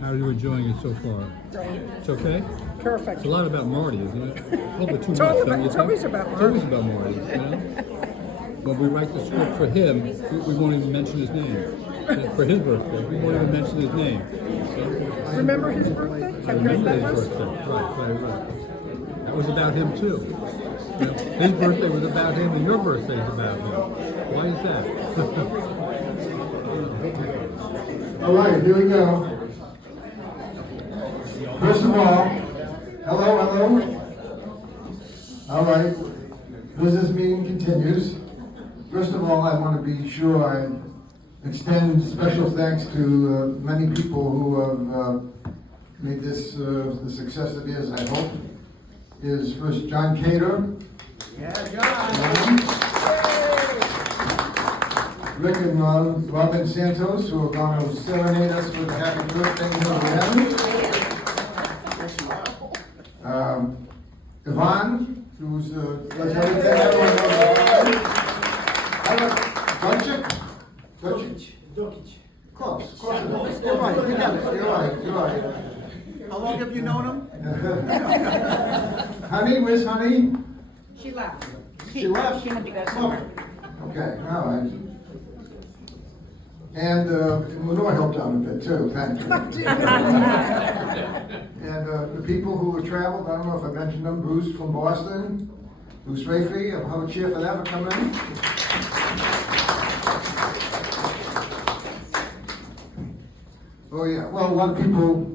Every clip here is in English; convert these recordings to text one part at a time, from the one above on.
How are you enjoying it so far? Great. It's okay? Perfect. It's a lot about Marty, isn't it? A little bit too It's much, always don't you about- it's think? always about It's always about Marty, you know? When we write the script for him, we won't even mention his name. For his birthday, we won't even mention his name. Remember his birthday? How great Remember that his was? birthday. Right. That was about him too. You know, his birthday was about him, and your birthday is about him. Why is that? All right, here we go. First of all, hello. All right, business meeting continues. First of all, I want to be sure I extend special thanks to many people who have made this the success it is, I hope. Is first John Cater. Yeah, John. Rick and Robin Santos, who are going to serenade us with a happy birthday here again. Yvonne, who's does everything everyone knows. Dokic. Close. You're right, you got it, you're right. How long have you known him? Honey, where's Honey? She left. She left? She had to go somewhere. Okay, all right. And Lenore helped out a bit too, thank you. And the people who have traveled, I don't know if I mentioned them, Bruce from Boston, Bruce Rafey, I'll have a cheer for that for coming. Oh yeah, well, a lot of people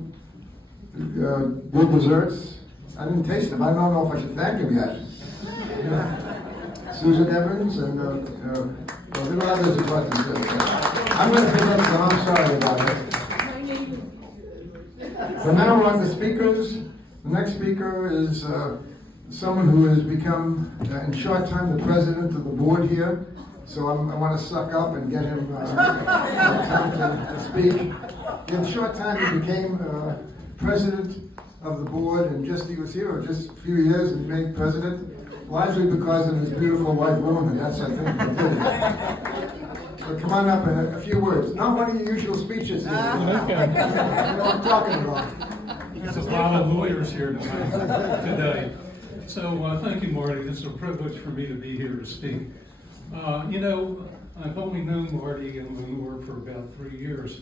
did desserts. I didn't taste them, I don't know if I should thank them yet. Susan Evans and, well, there were others who wasn't good. I'm going to forget some, I'm sorry about it. So now we're on the speakers. The next speaker is someone who has become, in short time, the president of the board here. So I want to suck up and get him time to speak. In a short time, he became president of the board, and he was here just a few years and made president. Largely because of his beautiful wife woman, that's I think what did it. So come on up in a few words. Not one of your usual speeches. You know what I'm talking about. There's a lot of lawyers here today. So thank you, Marty. It's a privilege for me to be here to speak. You know, I've only known Marty and Lenore for about 3 years,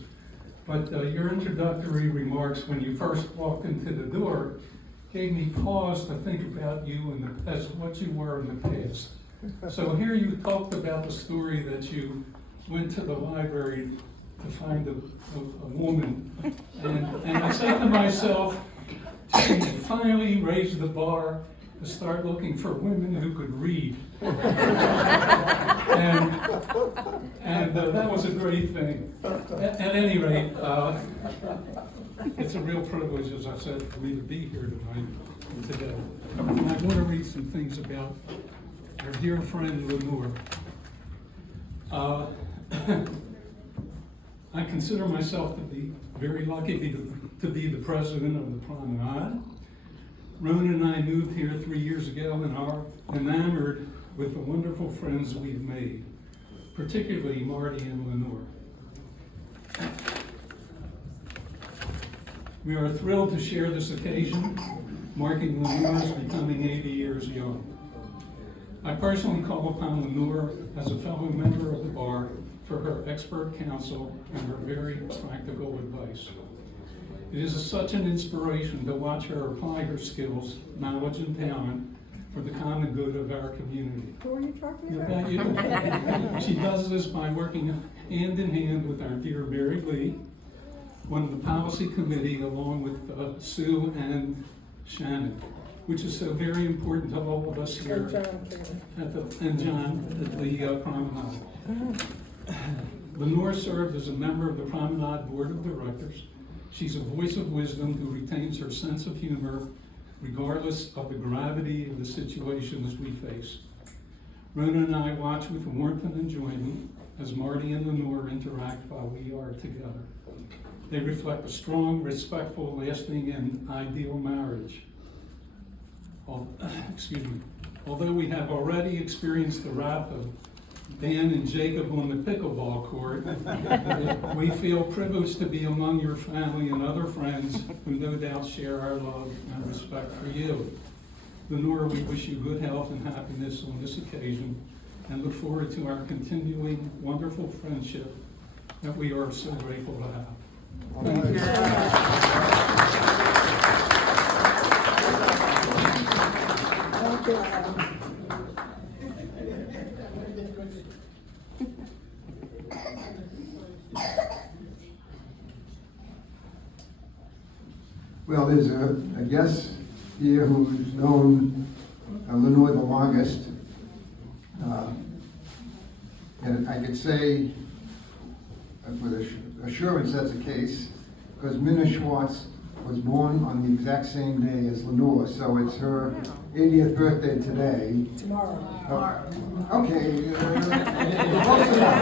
but your introductory remarks when you first walked into the door gave me pause to think about you as what you were in the past. So here you talked about the story that you went to the library to find a woman, and I said to myself, you finally raised the bar to start looking for women who could read. and that was a great thing. At any rate, it's a real privilege, as I said, for me to be here tonight and today. And I want to read some things about our dear friend Lenore. I consider myself to be very lucky to be the president of the Promenade. Rona and I moved here 3 years ago and are enamored with the wonderful friends we've made, particularly Marty and Lenore. We are thrilled to share this occasion, marking Lenore's becoming 80 years young. I personally call upon Lenore as a fellow member of the bar for her expert counsel and her very practical advice. It is such an inspiration to watch her apply her skills, knowledge, and talent for the common good of our community. Who are you talking You about? bet you. She does this by working hand in hand with our dear Mary Lee, one of the policy committee, along with Sue and Shannon, which is so very important to all of us here and John at the Promenade. Lenore served as a member of the Promenade Board of Directors. She's a voice of wisdom who retains her sense of humor regardless of the gravity of the situations we face. Rona and I watch with warmth and enjoyment as Marty and Lenore interact while we are together. They reflect a strong, respectful, lasting, and ideal marriage. Although we have already experienced the wrath of Dan and Jacob on the pickleball court. We feel privileged to be among your family and other friends who no doubt share our love and respect for you. Lenore, we wish you good health and happiness on this occasion and look forward to our continuing wonderful friendship that we are so grateful to have. Thank you. Thank you, Adam. Well, there's a guest here who's known Lenore the longest. And I could say with assurance that's the case, because Minna Schwartz was born on the exact same day as Lenore, so it's her 80th birthday today. Tomorrow. Okay. Close enough.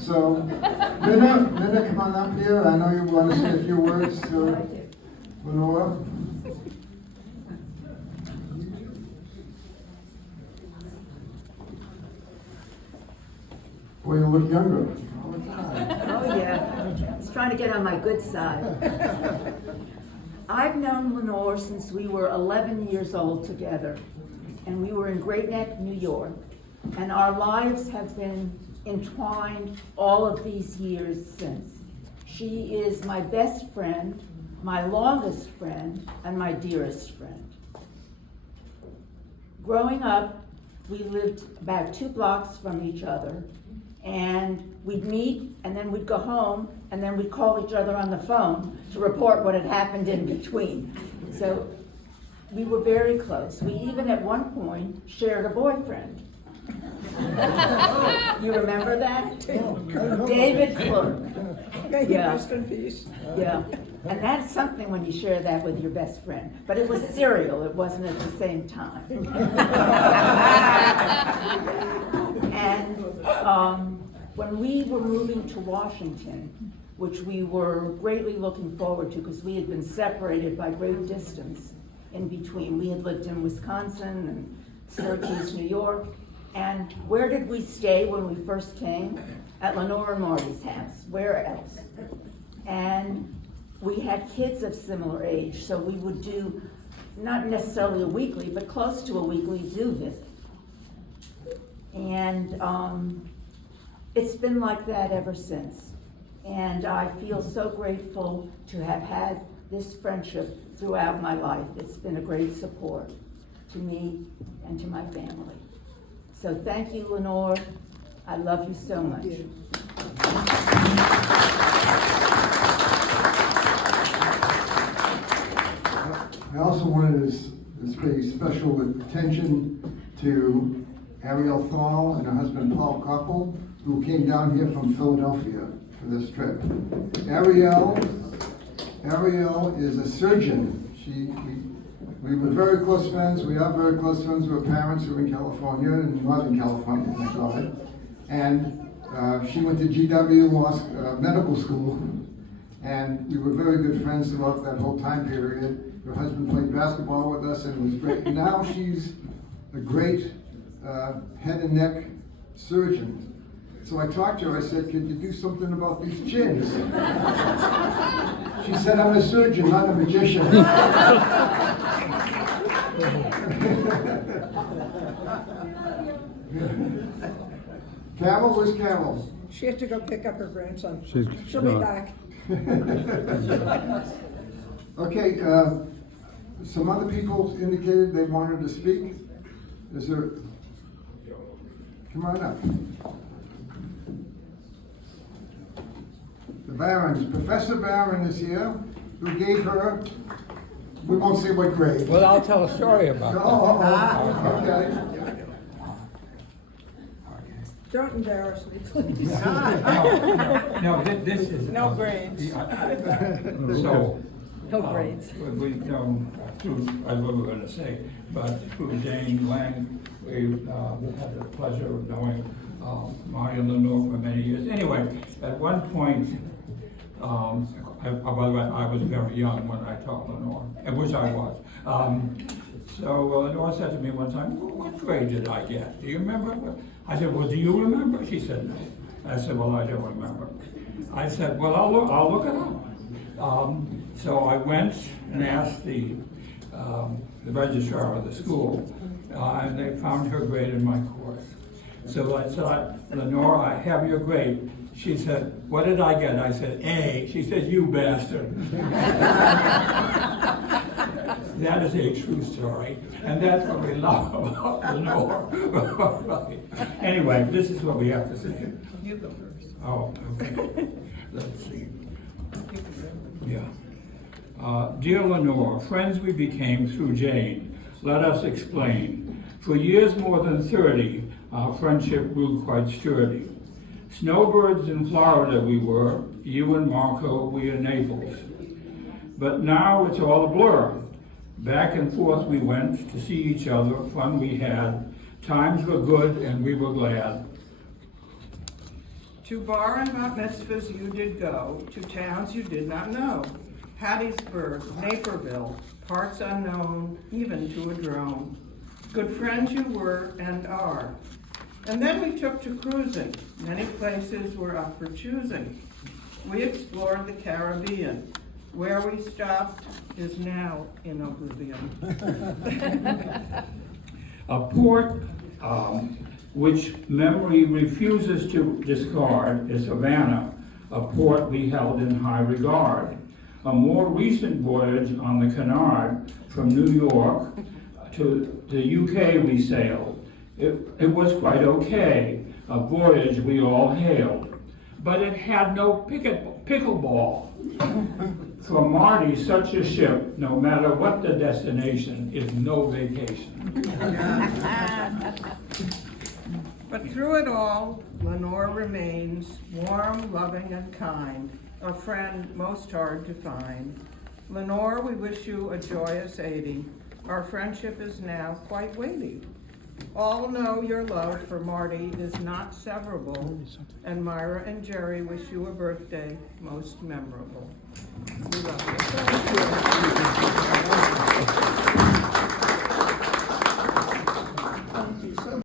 So, Minna, come on up here. I know you want to say a few words to Lenore. Boy, you look younger. Oh, yeah. He's trying to get on my good side. I've known Lenore since we were 11 years old together, and we were in Great Neck, New York, and our lives have been entwined all of these years since. She is my best friend, my longest friend, and my dearest friend. Growing up, we lived about 2 blocks from each other, and we'd meet, and then we'd go home, and then we'd call each other on the phone to report what had happened in between. So we were very close. We even at one point shared a boyfriend. You remember that? David Clark. May he Yeah. rest in peace. Yeah, and that's something when you share that with your best friend. But it was serial, it wasn't at the same time. And when we were moving to Washington, which we were greatly looking forward to because we had been separated by great distance in between. We had lived in Wisconsin and Syracuse, New York. And where did we stay when we first came? At Lenore and Marty's house. Where else? And we had kids of similar age, so we would do not necessarily a weekly, but close to a weekly zoo visit. And it's been like that ever since. And I feel so grateful to have had this friendship throughout my life. It's been a great support to me and to my family. So thank you, Lenore. I love you so much. I also wanted to pay special attention to Ariel Thal and her husband Paul Koppel, who came down here from Philadelphia for this trip. Ariel is a surgeon. We were very close friends. We are very close friends with her parents who are in California, in Northern California, thank God. And she went to GW medical school, and we were very good friends throughout that whole time period. Her husband played basketball with us, and it was great. Now she's a great head and neck surgeon. So I talked to her, I said, could you do something about these chins? She said, I'm a surgeon, not a magician. Carol, where's Carol? She had to go pick up her grandson. She's She'll be gone. back. Okay, some other people indicated they wanted to speak. Is there? Come on up. The Barons, Professor Barron is here, who gave her, we won't say what grade. Well, I'll tell a story about that. Okay. Don't embarrass me, please. No, this is. No grades. So. No grades. We know through, I was going to say, but through Jane Lang, we had the pleasure of knowing Mario Lenore for many years. Anyway, at one point, By the way, I was very young when I taught Lenore, which I was. So Lenore said to me one time, well, what grade did I get? Do you remember? I said, well, do you remember? She said, no. I said, well, I don't remember. I said, well, I'll look it up. So I went and asked the registrar of the school, and they found her grade in my course. So I said, Lenore, I have your grade. She said, what did I get? I said, A. She said, you bastard. That is a true story, and that's what we love about Lenore. Right. Anyway, this is what we have to say. You go first. Oh, okay. Let's see. Yeah. Dear Lenore, friends we became through Jane. Let us explain. For years more than 30, our friendship grew quite sturdy. Snowbirds in Florida we were, you and Marco, we in Naples. But now it's all a blur. Back and forth we went to see each other, fun we had. Times were good and we were glad. To bar and bat mitzvahs you did go, to towns you did not know. Hattiesburg, Naperville, parts unknown, even to a drone. Good friends you were and are. And then we took to cruising. Many places were up for choosing. We explored the Caribbean. Where we stopped is now in oblivion. A port which memory refuses to discard is Havana, a port we held in high regard. A more recent voyage on the Canard from New York to the UK we sailed. It was quite okay, a voyage we all hailed. But it had no pickleball. For Marty, such a ship, no matter what the destination, is no vacation. But through it all, Lenore remains warm, loving, and kind, a friend most hard to find. Lenore, we wish you a joyous 80. Our friendship is now quite weighty. All know your love for Marty is not severable, and Myra and Jerry wish you a birthday most memorable.